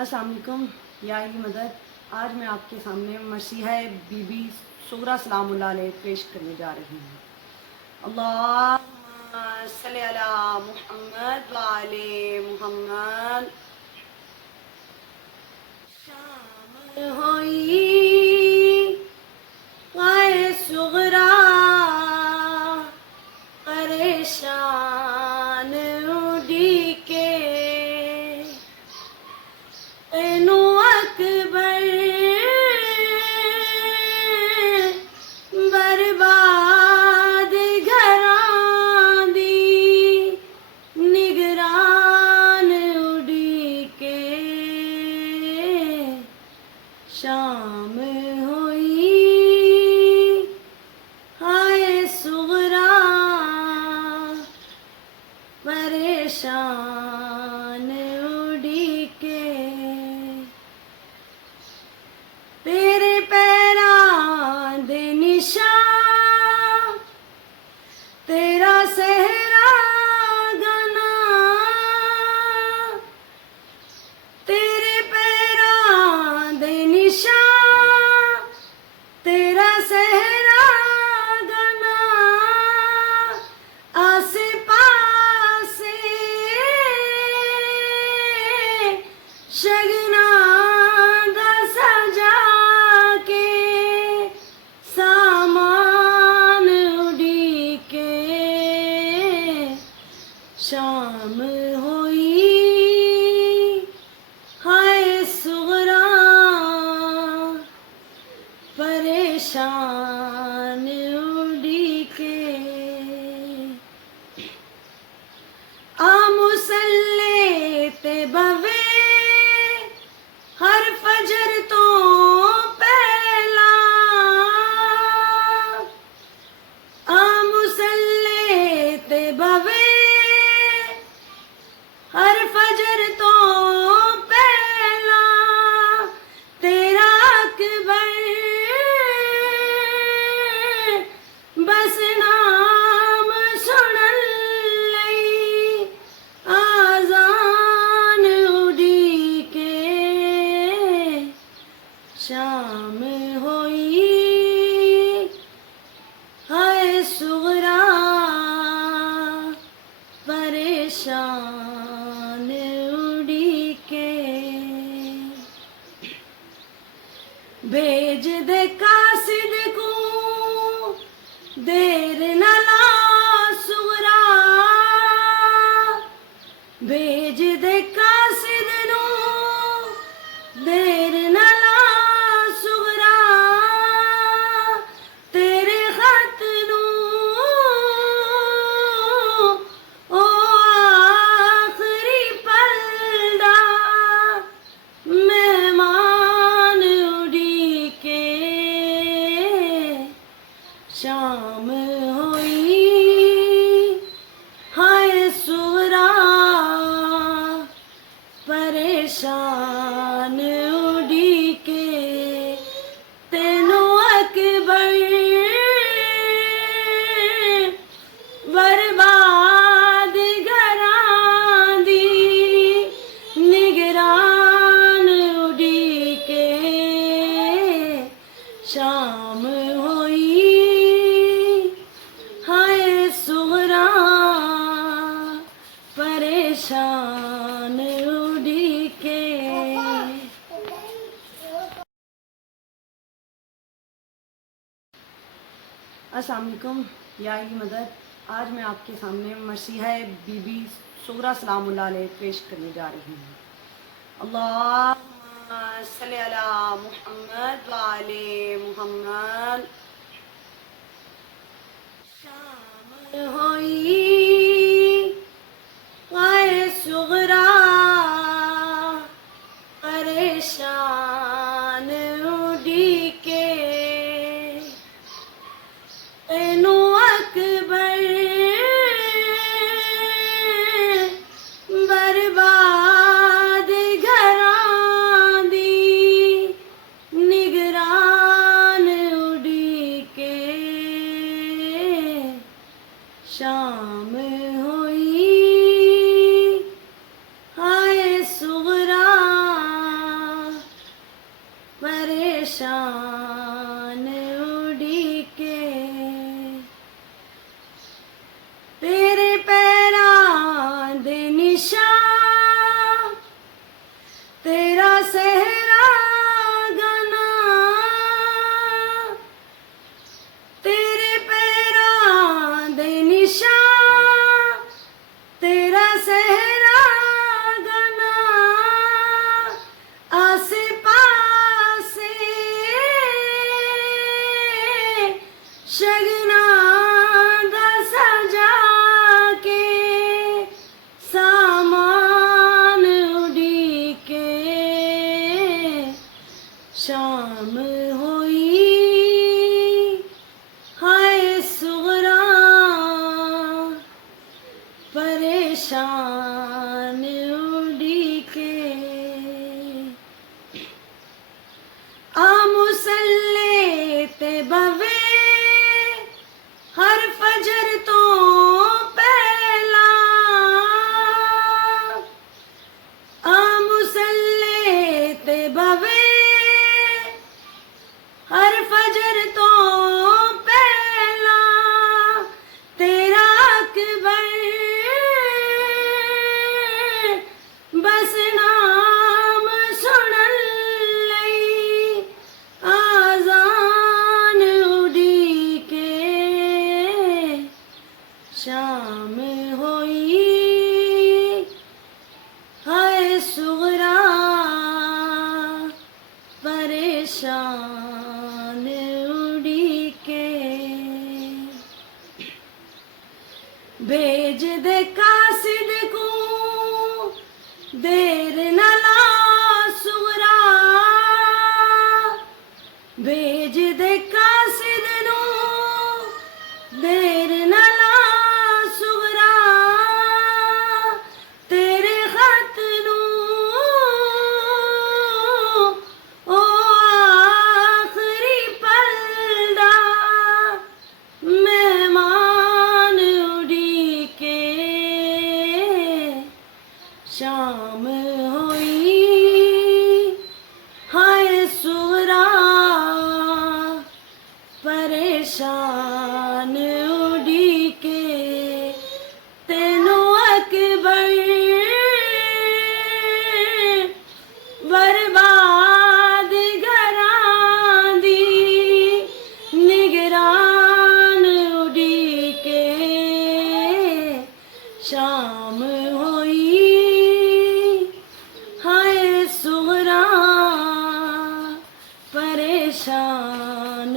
अस्सलाम वालेकुम या अली मदद। आज मैं आपके सामने मसीहा बीबी सुगरा सलामुल्लाह अलैह पेश करने जा रही हूँ। अल्लाहुम्मा सल्ली अला मुहम्मद व आले मुहम्मद। शाम होई गाए सुगरा परेशान उड़ी के एनु अकबर बर्बाद घरां दी निगरान उड़ी के शाम होई हाय सुगरा परेशान उड़ी के तेरे पैरां दे निशान तेरा सहरा गाना तेरे पैरां दे निशान तेरा सहरा गाना आसे पासे शगना दा सजा के सामान उड़ी के शाम होई हाय सुगरा परेशान उड़ी के आ मुसल्ले ते बवे हर फजर तो पहला आ मुसल्ले ते बवे हर फजर तो पहला तेरा अकबर बस नाम सुनन लई आजान उड़ी के शाम होई हाय सुगरा परेशान उड़ी के भेज दे कासिद को देर न ला सुगरा भेज दे कासिद नू देर न ला सुगरा तेरे खत नू ओ आखिरी पल दा मेहमान उड़ी के शाम होई हाय सुगरा परेशान उड़ी के तेनू अकबर बर्बाद घरां दी निगरान उड़ी के शाम होई हाय सुगरा परेशान उड़ी के। अस्सलाम वालेकुम या अली मदद। आज मैं आपके सामने मसीहा बीबी सुगरा सलामुल्लाह अलैह पेश करने जा रही हूँ। अल्लाहुम्मा सल्ली अला मुहम्मद व आले मुहम्मद। शाम होई गाए सुगरा परेशान उड़ी के एनु अकबर बर्बाद घरां दी निगरान उड़ी के शाम परेशान उड़ी के आ मुसल्ले ते बवे हर फजर तो पहला आ मुसल्ले ते बवे हर फजर तो पहला तेरा अकबर बस नाम सुनन लई आजान उड़ी के शाम होई हाय सुगरा परेशान उड़ी के भेज दे कासिद को देर न ला सुगरा भेज दे कासिद नो देर न ला सुगरा तेरे खत नो ओ आखिरी पलदा मेहमान उड़ी के शाम होई हाय सुगरा परेशान उड़ी के तेनू अकबर बर्बाद घरां दी निगरान उड़ी के शाम होई हाय सुगरा परेशान